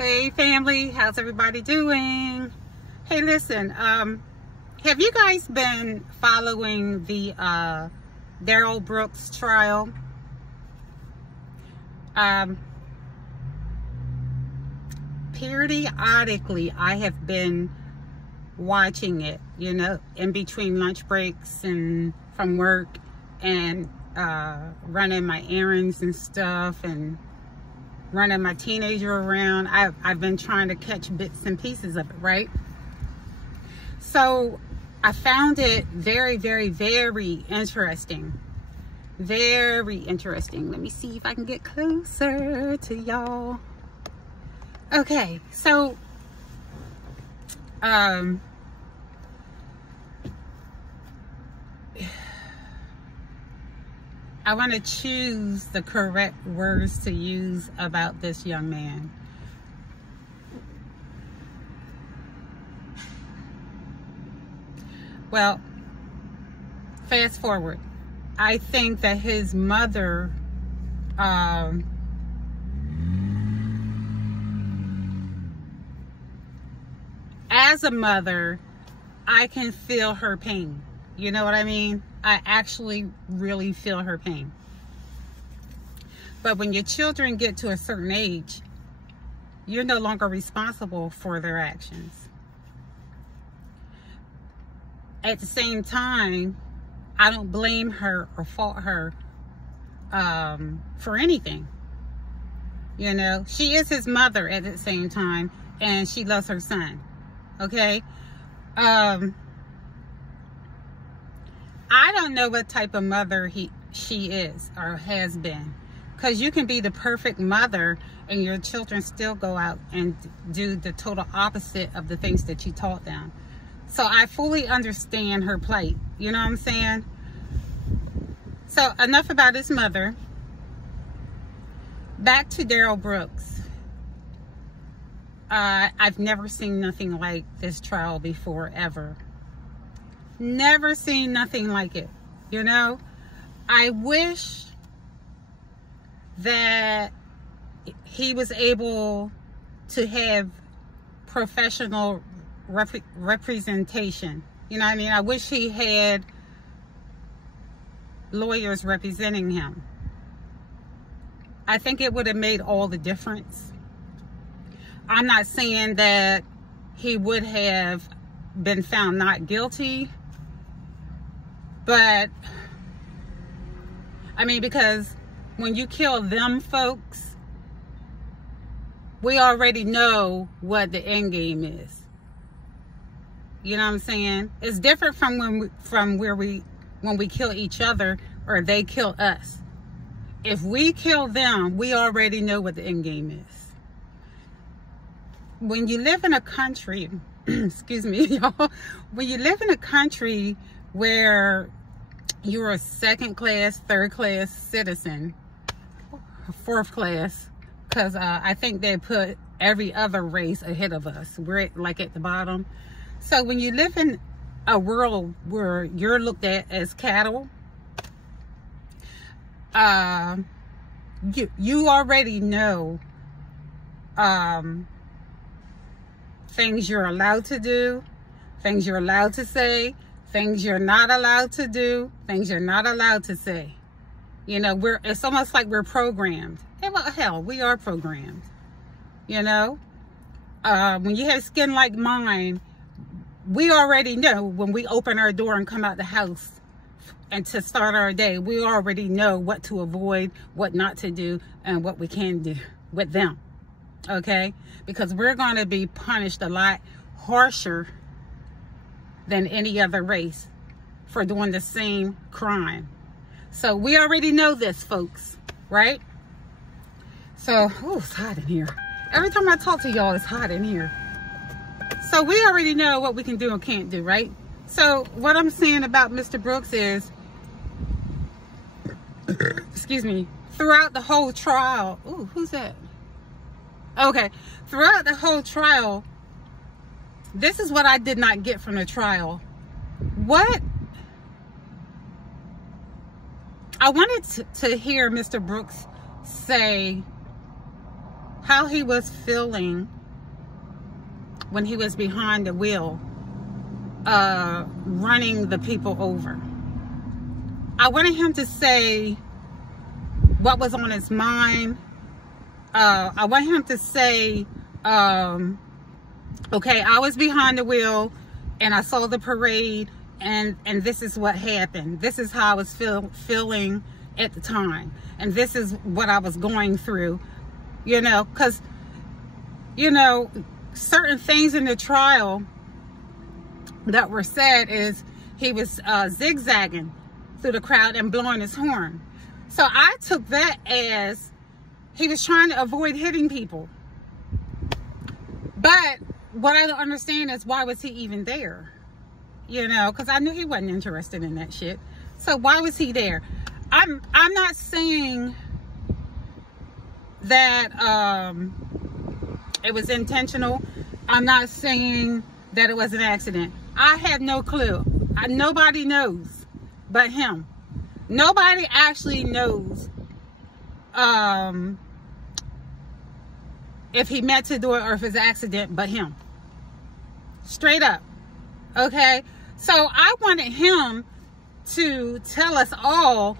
Hey family, how's everybody doing? Hey, listen, have you guys been following the Darrell Brooks trial? Periodically I have been watching it, you know, in between lunch breaks and from work, and running my errands and stuff, and running my teenager around. I've been trying to catch bits and pieces of it, right? So I found it very, very, very interesting. Very interesting. Let me see if I can get closer to y'all. Okay, so I want to choose the correct words to use about this young man. Well, fast forward. I think that his mother, as a mother, I can feel her pain. You know what I mean? I actually really feel her pain. But when your children get to a certain age, you're no longer responsible for their actions. At the same time, I don't blame her or fault her for anything. You know, she is his mother at the same time, and she loves her son. Okay? I don't know what type of mother she is or has been, because you can be the perfect mother and your children still go out and do the total opposite of the things that you taught them. So I fully understand her plight. You know what I'm saying? So enough about his mother. Back to Darrell Brooks. I've never seen nothing like this trial before, ever. Never seen nothing like it. You know, I wish that he was able to have professional representation. You know what I mean? I wish he had lawyers representing him. I think it would have made all the difference. I'm not saying that he would have been found not guilty, but I mean, because when you kill them folks, we already know what the end game is. You know what I'm saying? It's different from when we kill each other or they kill us. If we kill them, we already know what the end game is. When you live in a country, excuse me, y'all, when you live in a country where you're a second class, third class citizen, fourth class, because I think they put every other race ahead of us. We're like at the bottom. So when you live in a world where you're looked at as cattle, you already know things you're allowed to do, things you're allowed to say, things you're not allowed to do, things you're not allowed to say. You know, it's almost like we're programmed. Hey, well, hell, we are programmed. You know, when you have skin like mine, we already know when we open our door and come out the house and to start our day, we already know what to avoid, what not to do, and what we can do with them. Okay? Because we're going to be punished a lot harsher than any other race for doing the same crime. So we already know this, folks, right? So, oh, it's hot in here. Every time I talk to y'all, it's hot in here. So we already know what we can do and can't do, right? So what I'm saying about Mr. Brooks is, excuse me, throughout the whole trial, ooh, who's that? Okay, throughout the whole trial, this is what I did not get from the trial. What? I wanted to hear Mr. Brooks say how he was feeling when he was behind the wheel, running the people over. I wanted him to say what was on his mind. I want him to say, okay, I was behind the wheel and I saw the parade, and this is what happened. This is how I was feeling at the time, and this is what I was going through, you know, because, you know, certain things in the trial that were said is he was zigzagging through the crowd and blowing his horn. So I took that as he was trying to avoid hitting people. But what I don't understand is, why was he even there? You know, because I knew he wasn't interested in that shit. So why was he there? I'm not saying that it was intentional. I'm not saying that it was an accident. I have no clue. Nobody knows but him. Nobody actually knows if he meant to do it or if it's an accident but him. Straight up. Okay? So I wanted him to tell us all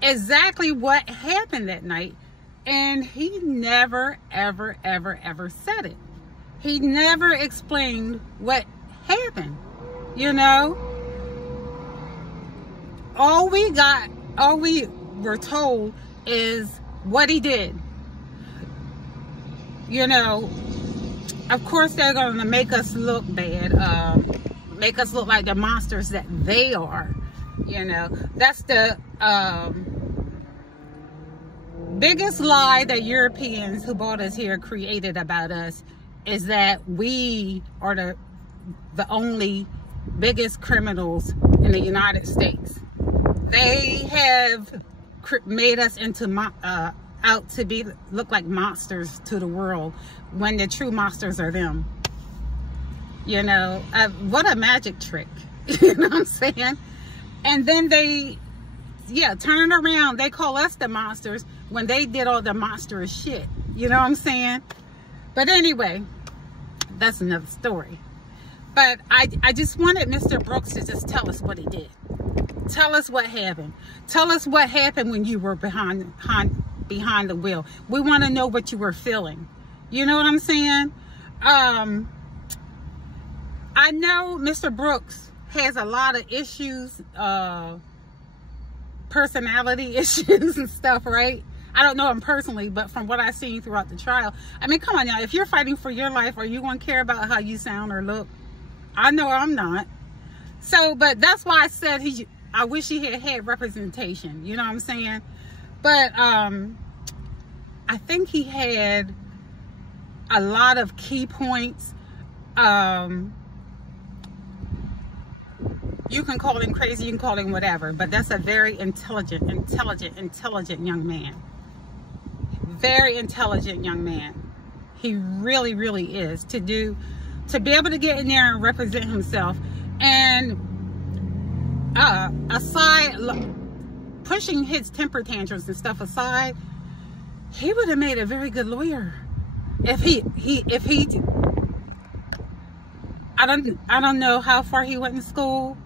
exactly what happened that night. And he never, ever, ever, ever said it. He never explained what happened. You know? All we were told is what he did. You know, of course they're going to make us look bad, make us look like the monsters that they are. You know, that's the biggest lie that Europeans who brought us here created about us, is that we are the only biggest criminals in the United States. They have made us into out to look like monsters to the world, when the true monsters are them. You know, what a magic trick. You know what I'm saying? And then they, yeah, turn it around. They call us the monsters when they did all the monstrous shit. You know what I'm saying? But anyway, that's another story. But I just wanted Mr. Brooks to just tell us what he did. Tell us what happened. Tell us what happened when you were behind the wheel. We want to know what you were feeling. You know what I'm saying? I know Mr. Brooks has a lot of issues, personality issues and stuff, right? I don't know him personally, but from what I've seen throughout the trial, I mean, come on now, if you're fighting for your life, are you going to care about how you sound or look? I know I'm not. So, but that's why I said I wish he had representation, you know what I'm saying? But I think he had a lot of key points. You can call him crazy, you can call him whatever, but that's a very intelligent young man. Very intelligent young man. He really, really is. To be able to get in there and represent himself, and aside, pushing his temper tantrums and stuff aside, he would have made a very good lawyer. If he I don't know how far he went in school,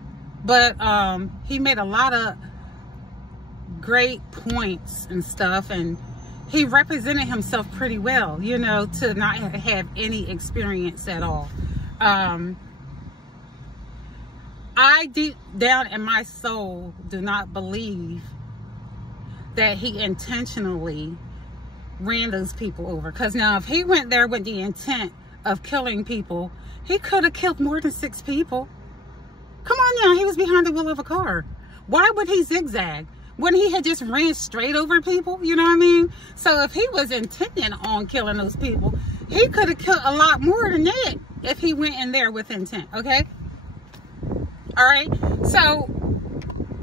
but he made a lot of great points and stuff, and he represented himself pretty well, you know, to not have any experience at all. I deep down in my soul do not believe that he intentionally ran those people over. Because now if he went there with the intent of killing people, he could have killed more than 6 people. Come on now, he was behind the wheel of a car. Why would he zigzag when he had just ran straight over people? You know what I mean? So if he was intending on killing those people, he could have killed a lot more than that if he went in there with intent, okay? All right, so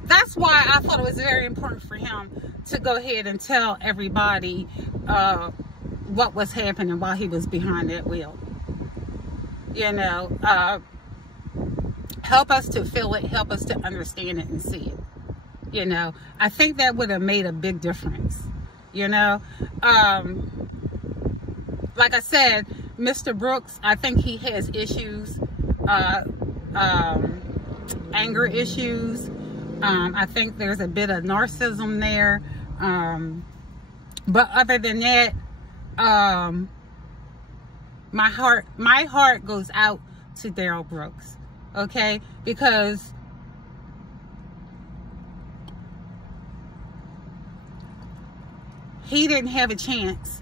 that's why I thought it was very important for him to go ahead and tell everybody what was happening while he was behind that wheel. You know, help us to feel it, help us to understand it and see it. You know, I think that would have made a big difference. You know, like I said, Mr. Brooks, I think he has issues, anger issues. I think there's a bit of narcissism there. But other than that, my heart goes out to Darrell Brooks, okay? Because he didn't have a chance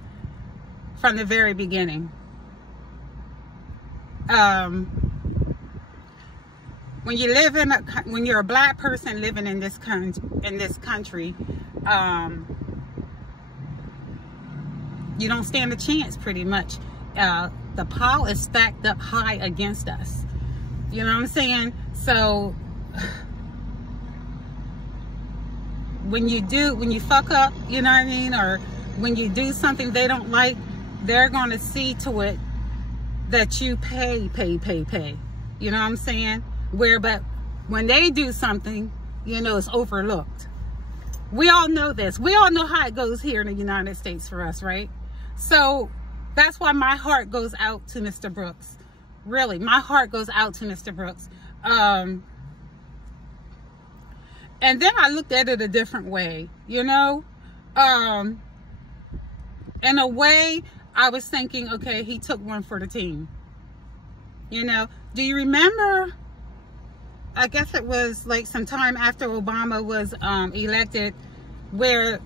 from the very beginning. When you live in when you're a black person living in this country, you don't stand a chance, pretty much. The pile is stacked up high against us. You know what I'm saying? So when you fuck up, you know what I mean, or when you do something they don't like, they're going to see to it that you pay. You know what I'm saying? But when they do something, you know, it's overlooked. We all know this. We all know how it goes here in the United States for us, right? So that's why my heart goes out to Mr. Brooks. Really, my heart goes out to Mr. Brooks. And then I looked at it a different way, you know? In a way, I was thinking, okay, he took one for the team. You know, do you remember, I guess it was like some time after Obama was elected, where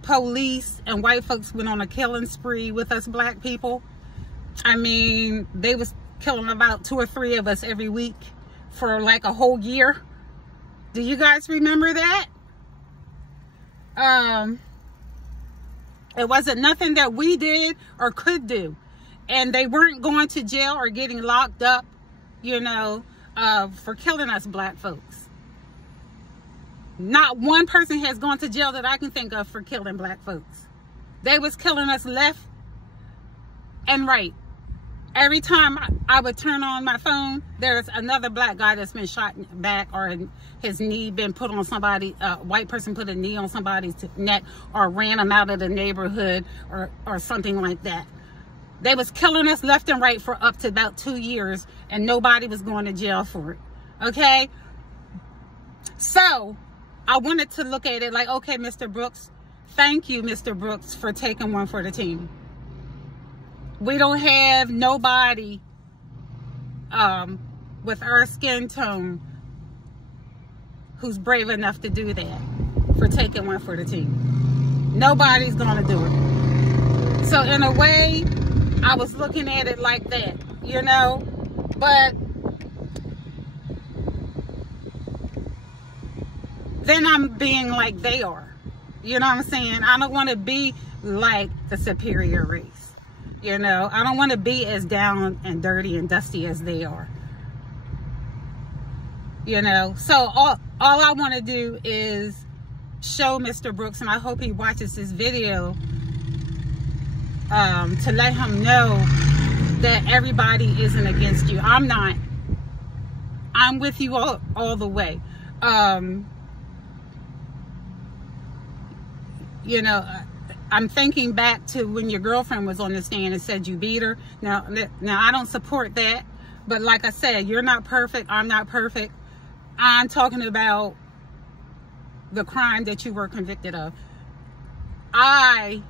police and white folks went on a killing spree with us black people? I mean, they was killing about 2 or 3 of us every week for like a whole year. Do you guys remember that? It wasn't nothing that we did or could do. And they weren't going to jail or getting locked up, you know, for killing us black folks. Not one person has gone to jail that I can think of for killing black folks. They was killing us left and right. Every time I would turn on my phone, there's another black guy that's been shot back, or his knee been put on somebody, a white person put a knee on somebody's neck, or ran them out of the neighborhood, or something like that. They was killing us left and right for up to about 2 years, and nobody was going to jail for it, okay? So I wanted to look at it like, okay, Mr. Brooks, thank you, Mr. Brooks, for taking one for the team. We don't have nobody with our skin tone who's brave enough to do that, for taking one for the team. Nobody's gonna do it. So in a way, I was looking at it like that, you know, but then I'm being like they are. You know what I'm saying? I don't want to be like the superior race. You know, I don't want to be as down and dirty and dusty as they are. You know, so all I want to do is show Mr. Brooks, and I hope he watches this video, to let him know that everybody isn't against you. I'm not. I'm with you all the way. You know, I'm thinking back to when your girlfriend was on the stand and said you beat her. Now I don't support that. But like I said, you're not perfect. I'm not perfect. I'm talking about the crime that you were convicted of. I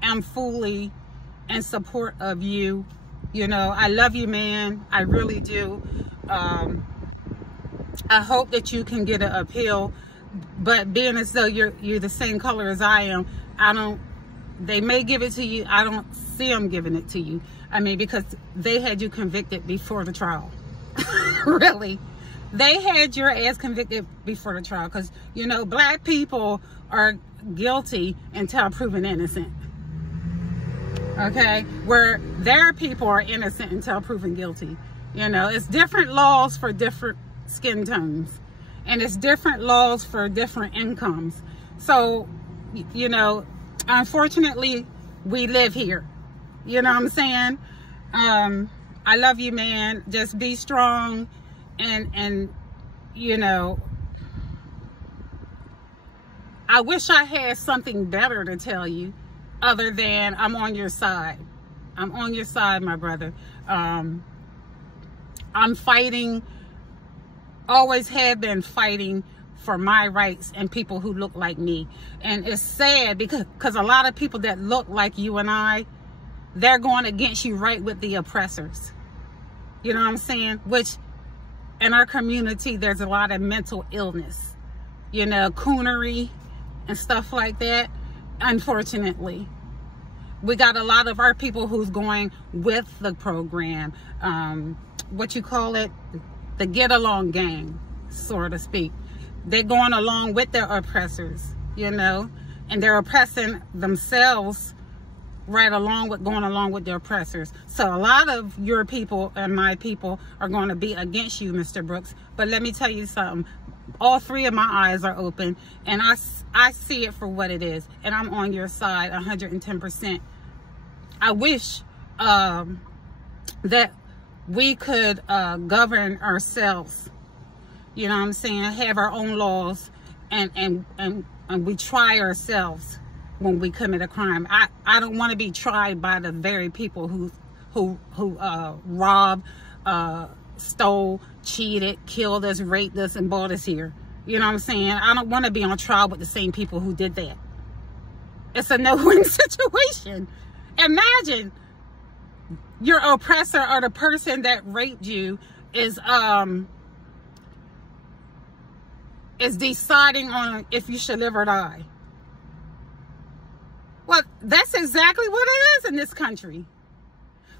am fully in support of you. You know, I love you, man. I really do. I hope that you can get an appeal. But being as though you're the same color as I am, they may give it to you. I don't see them giving it to you. I mean, because they had you convicted before the trial. Really. They had your ass convicted before the trial, because, you know, black people are guilty until proven innocent. Okay? Where their people are innocent until proven guilty. You know, it's different laws for different skin tones. And it's different laws for different incomes. So, you know, unfortunately, we live here. You know what I'm saying? I love you, man. Just be strong. And you know, I wish I had something better to tell you. other than I'm on your side. I'm on your side, my brother. I'm fighting, always have been fighting for my rights and people who look like me. And it's sad because a lot of people that look like you and I, they're going against you right with the oppressors. You know what I'm saying? Which in our community, there's a lot of mental illness, you know, coonery and stuff like that. Unfortunately, we got a lot of our people who's going with the program, what you call it, the get along gang, so to speak. They're going along with their oppressors, you know, and they're oppressing themselves right along with going along with their oppressors. So a lot of your people and my people are going to be against you, Mr. Brooks. But let me tell you something. All three of my eyes are open, and I see it for what it is, and I'm on your side 110%. I wish that we could govern ourselves, you know what I'm saying, have our own laws, and we try ourselves when we commit a crime. I don't want to be tried by the very people who robbed, stole, cheated, killed us, raped us, and brought us here. You know what I'm saying? I don't want to be on trial with the same people who did that. It's a no-win situation. Imagine your oppressor or the person that raped you is deciding on if you should live or die. Well, that's exactly what it is in this country.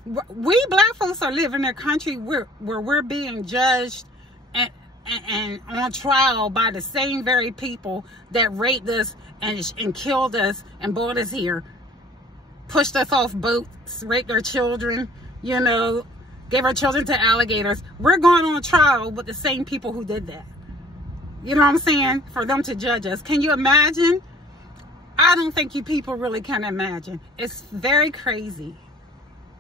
We black folks are living in a country where we're being judged and on trial by the same very people that raped us and killed us and brought us here, pushed us off boats, raped our children, you know, gave our children to alligators. We're going on trial with the same people who did that. You know what I'm saying? For them to judge us. Can you imagine? I don't think you people really can imagine. It's very crazy.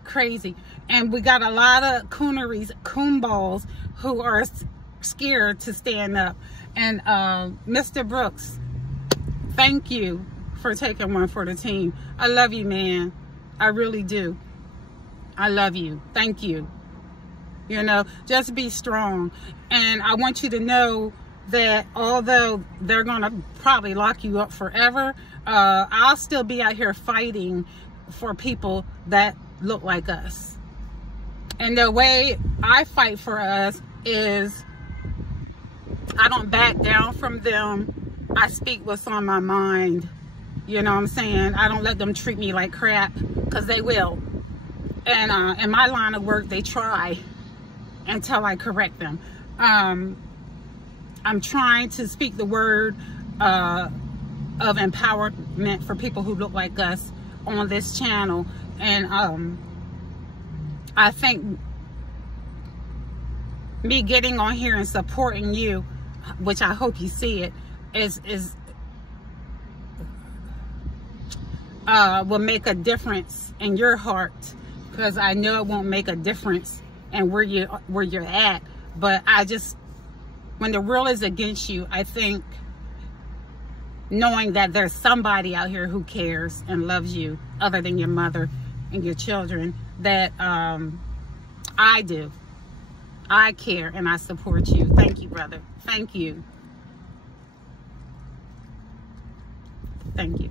Crazy. And we got a lot of cooneries, coonballs who are scared to stand up. And Mr. Brooks, thank you for taking one for the team. I love you, man. I really do. I love you. Thank you. You know, just be strong. And I want you to know that although they're going to probably lock you up forever, I'll still be out here fighting for people that look like us. And the way I fight for us is I don't back down from them. I speak what's on my mind. You know what I'm saying? I don't let them treat me like crap, because they will. And in my line of work, they try until I correct them. I'm trying to speak the word of empowerment for people who look like us on this channel. And I think me getting on here and supporting you, which I hope you see it, will make a difference in your heart, because I know it won't make a difference in where you're at. But I just, when the world is against you, I think knowing that there's somebody out here who cares and loves you other than your mother and your children, that I do. I care and I support you. Thank you, brother. Thank you. Thank you.